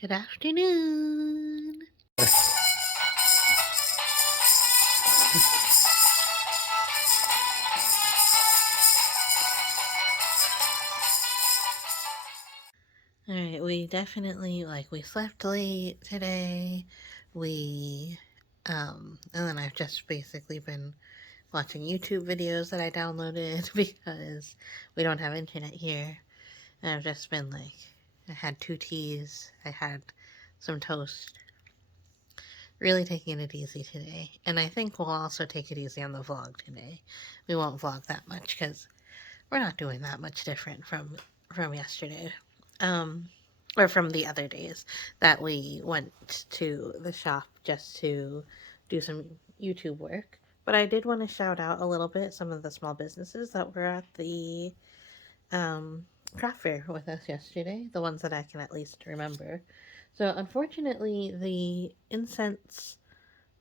Good afternoon. All right, we definitely we slept late today. We and then I've just basically been watching YouTube videos that I downloaded because we don't have internet here. And I've just been I had 2 teas, I had some toast. Really taking it easy today. And I think we'll also take it easy on the vlog today. We won't vlog that much because we're not doing that much different from yesterday. Um, or from the other days that we went to the shop just to do some YouTube work. But I did want to shout out a little bit some of the small businesses that were at the um, craft fair with us yesterday, the ones that I can at least remember. So, unfortunately, the incense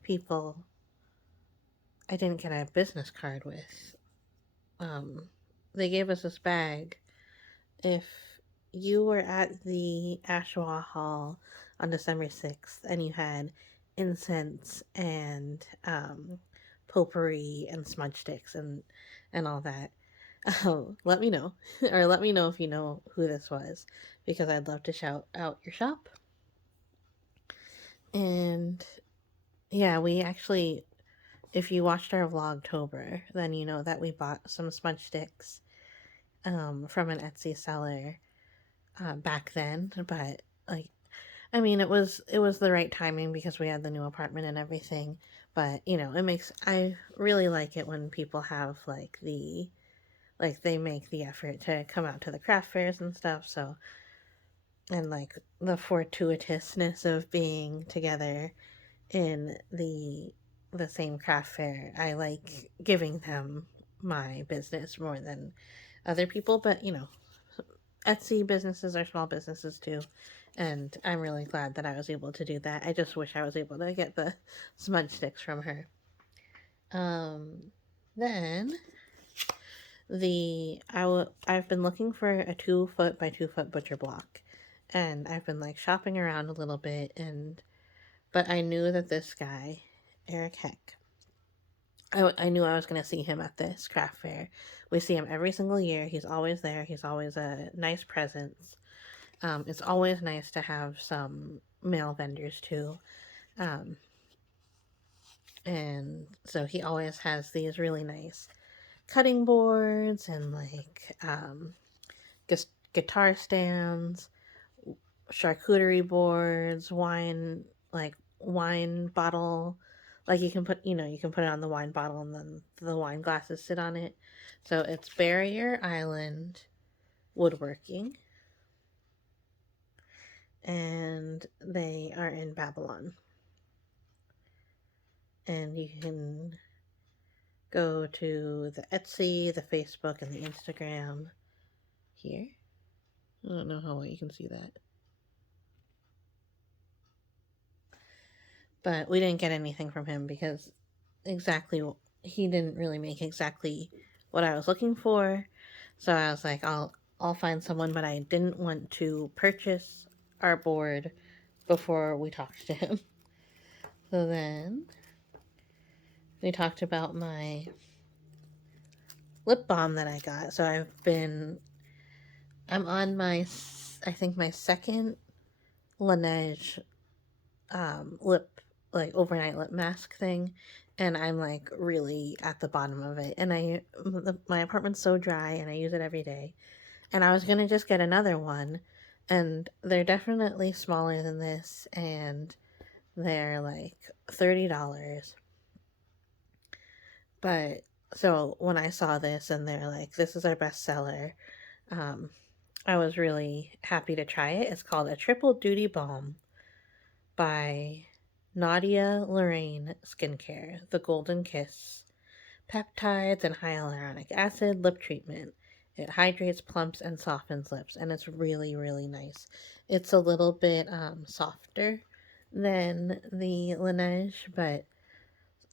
people I didn't get a business card with. They gave us this bag. If you were at the Ashwa Hall on December 6th and you had incense and potpourri and smudge sticks and all that, let me know. Or let me know if you know who this was because I'd love to shout out your shop. And yeah, we actually, if you watched our Vlogtober, then you know that we bought some smudge sticks from an Etsy seller back then, but I mean, it was the right timing because we had the new apartment and everything. But I really like it when people have they make the effort to come out to the craft fairs and stuff. So, and the fortuitousness of being together in the same craft fair, I like giving them my business more than other people. But Etsy businesses are small businesses too, and I'm really glad that I was able to do that. I just wish I was able to get the smudge sticks from her. Then I've been looking for a 2 foot by 2 foot butcher block, and I've been shopping around a little bit, but I knew that this guy, Eric Heck, I knew I was going to see him at this craft fair. We see him every single year. He's always there. He's always a nice presence. It's always nice to have some male vendors too. Um, and so he always has these really nice cutting boards and guitar stands, charcuterie boards, wine bottle. You can put it on the wine bottle and then the wine glasses sit on it. So it's Barrier Island Woodworking, and they are in Babylon. And you can go to the Etsy, the Facebook, and the Instagram here. I don't know how well you can see that. But we didn't get anything from him because he didn't really make exactly what I was looking for. So I was like, I'll find someone, but I didn't want to purchase our board before we talked to him. So then we talked about my lip balm that I got. So I'm on I think my second Laneige lip, overnight lip mask thing, and I'm really at the bottom of it. And my apartment's so dry, and I use it every day. And I was gonna just get another one, and they're definitely smaller than this, and they're $30. But so when I saw this, and they're like, "This is our best seller," um, I was really happy to try it. It's called a Triple Duty Balm by Naudia Lorraine Skincare, The Golden Kiss. Peptides and hyaluronic acid lip treatment. It hydrates, plumps, and softens lips, and it's really, really nice. It's a little bit softer than the Laneige, but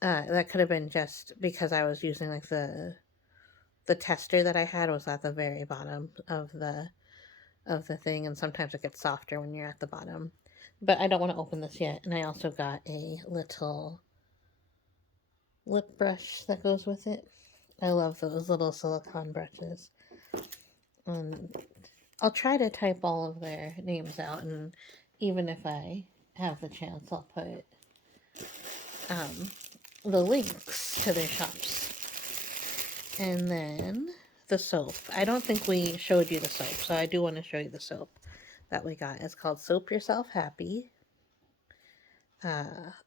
that could have been just because I was using the tester that I had was at the very bottom of of the thing, and sometimes it gets softer when you're at the bottom. But I don't want to open this yet. And I also got a little lip brush that goes with it. I love those little silicone brushes. I'll try to type all of their names out, and even if I have the chance, I'll put the links to their shops. And then the soap. I don't think we showed you the soap, so I do want to show you the soap that we got. It's called Soap Yourself Happy.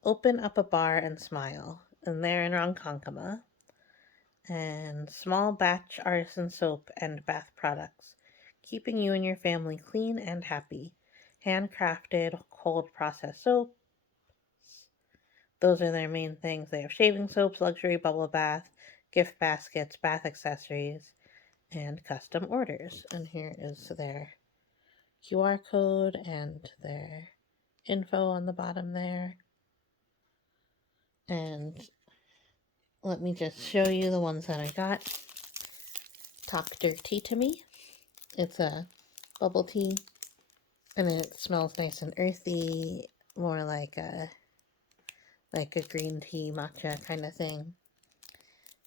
Open up a bar and smile. And they're in Ronkonkoma. And small batch artisan soap and bath products, keeping you and your family clean and happy. Handcrafted, cold processed soaps. Those are their main things. They have shaving soaps, luxury bubble bath, gift baskets, bath accessories, and custom orders. And here is their QR code and their info on the bottom there. And let me just show you the ones that I got. Talk Dirty to Me. It's a bubble tea, and it smells nice and earthy, more like a green tea matcha kind of thing.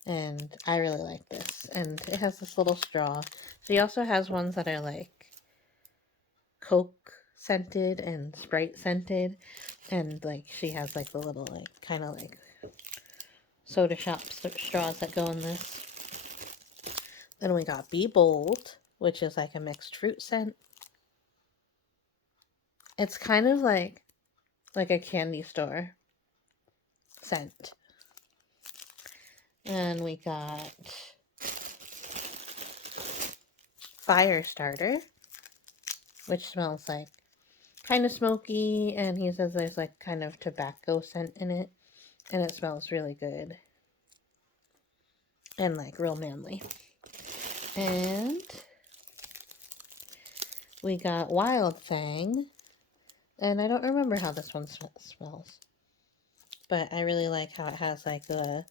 And I really like this. And it has this little straw. She also has ones that are like Coke scented and Sprite scented, and like she has like the little like kind of like soda shop straws that go in this. Then we got Be Bold, which is like a mixed fruit scent. It's kind of like a candy store scent. And we got Fire Starter, which smells like kind of smoky, and he says there's like kind of tobacco scent in it, and it smells really good and like real manly. And we got Wild Fang, and I don't remember how this one smells, but I really like how it has like the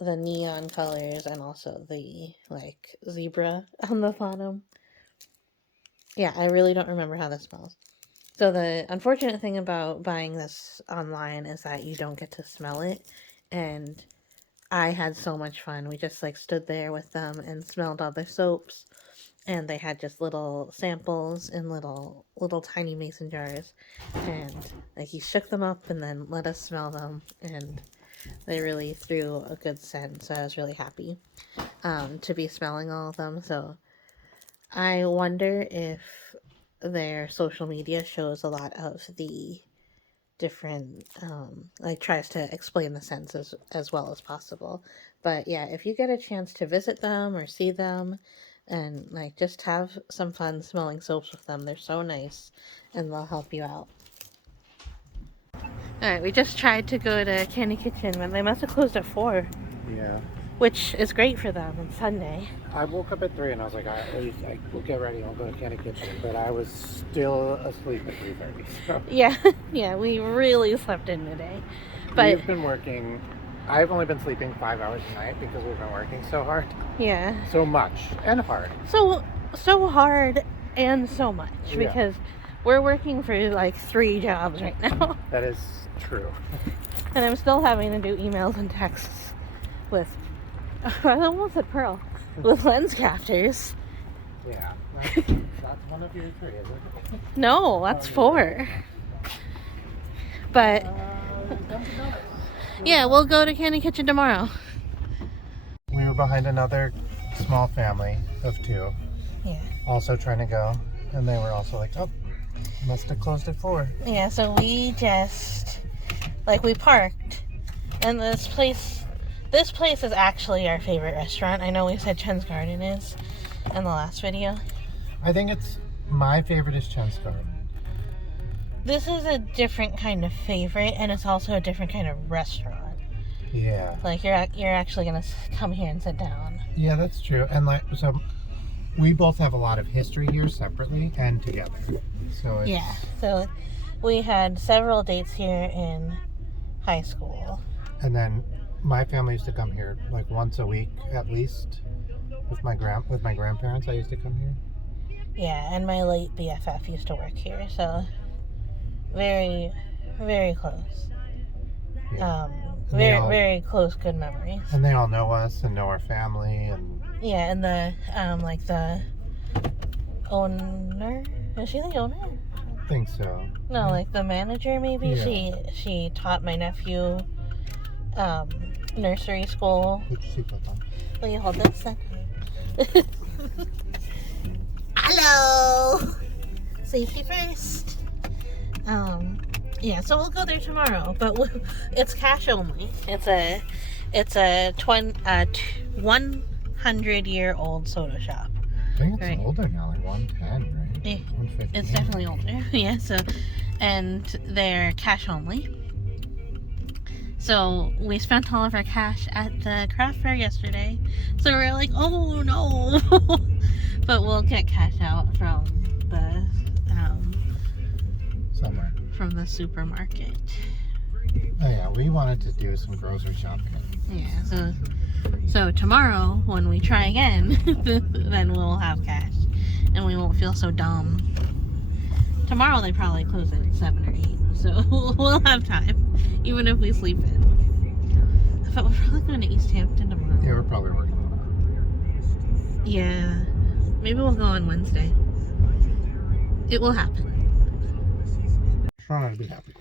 neon colors and also the like zebra on the bottom. Yeah, I really don't remember how this smells. So the unfortunate thing about buying this online is that you don't get to smell it, and I had so much fun. We just like stood there with them and smelled all their soaps, and they had just little samples in little tiny mason jars, and like he shook them up and then let us smell them, and they really threw a good scent, so I was really happy to be smelling all of them. So I wonder if their social media shows a lot of the different, like tries to explain the scents as well as possible. But yeah, if you get a chance to visit them or see them and like just have some fun smelling soaps with them, they're so nice and they'll help you out. Alright, we just tried to go to Candy Kitchen, but they must have closed at 4. Yeah. Which is great for them on Sunday. I woke up at 3 and I was like, I will get ready, I'll go to Candy Kitchen. But I was still asleep at 3:30. So. Yeah, we really slept in today. But we've been working, I've only been sleeping 5 hours a night because we've been working so hard. Yeah. So much and hard. So hard and so much, because we're working for like 3 jobs right now. That is true. And I'm still having to do emails and texts with, I almost said Pearl, with lens crafters. Yeah. That's one of your 3, is it? No, that's 4. But yeah, we'll go to Candy Kitchen tomorrow. We were behind another small family of 2. Yeah. Also trying to go. And they were also like, oh, must have closed at 4. Yeah, so we just, like, we parked. And this place is actually our favorite restaurant. I know we said Chen's Garden is in the last video. I think it's my favorite is Chen's Garden. This is a different kind of favorite, and it's also a different kind of restaurant. Yeah. Like, you're actually gonna come here and sit down. Yeah, that's true. And like, so we both have a lot of history here separately and together. So it's... Yeah. So we had several dates here in high school. And then my family used to come here like once a week at least. With my grandparents, I used to come here. Yeah, and my late BFF used to work here, so very, very close. Yeah. Very close, good memories. And they all know us and know our family, and yeah, and the owner, is she the owner? I think so. No, like the manager maybe. Yeah. She taught my nephew nursery school. Put your seatbelt on. Will you hold this then? Hello. Safety first. Yeah, so we'll go there tomorrow, but it's cash only. It's a 100-year-old soda shop. I think it's Right. older now, like 110, right? Yeah, 115. it's definitely older. Yeah, so, and they're cash only. So we spent all of our cash at the craft fair yesterday. So we're like, oh no. But we'll get cash out from the Somewhere. from the supermarket. Oh yeah, we wanted to do some grocery shopping. Yeah, so tomorrow when we try again, then we'll have cash and we won't feel so dumb. Tomorrow they probably close at 7 or 8, so we'll have time, even if we sleep in. But we're probably going to East Hampton tomorrow. Yeah, we're probably working on Yeah, maybe we'll go on Wednesday. It will happen. it. Trying to be happy.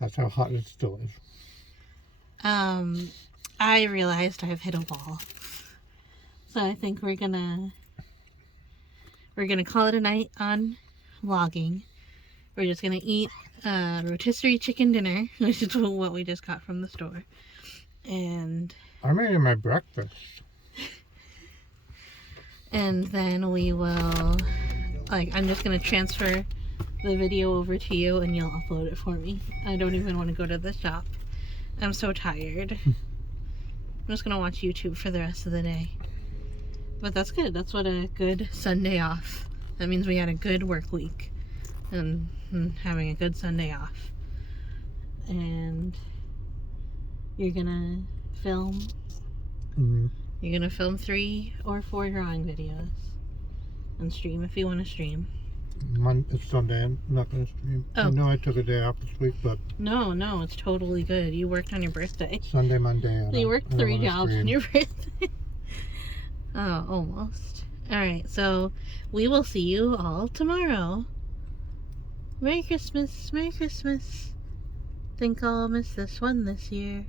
That's how hot it still is. I realized I've hit a wall, so I think we're gonna call it a night on vlogging. We're just gonna eat rotisserie chicken dinner, which is what we just got from the store, and I made it my breakfast. And then we will, I'm just gonna transfer the video over to you and you'll upload it for me. I don't even want to go to the shop. I'm so tired. I'm just gonna watch YouTube for the rest of the day. But that's good. That's what a good Sunday off. That means we had a good work week and having a good Sunday off. And you're gonna film. You're gonna film 3 or 4 drawing videos and stream if you want to stream. It's Sunday. I'm not going to stream. Oh. I know I took a day off this week, but No, it's totally good. You worked on your birthday. Sunday, Monday. You worked 3 jobs on your birthday. Oh, almost. Alright, so we will see you all tomorrow. Merry Christmas. Merry Christmas. Think I'll miss this one this year.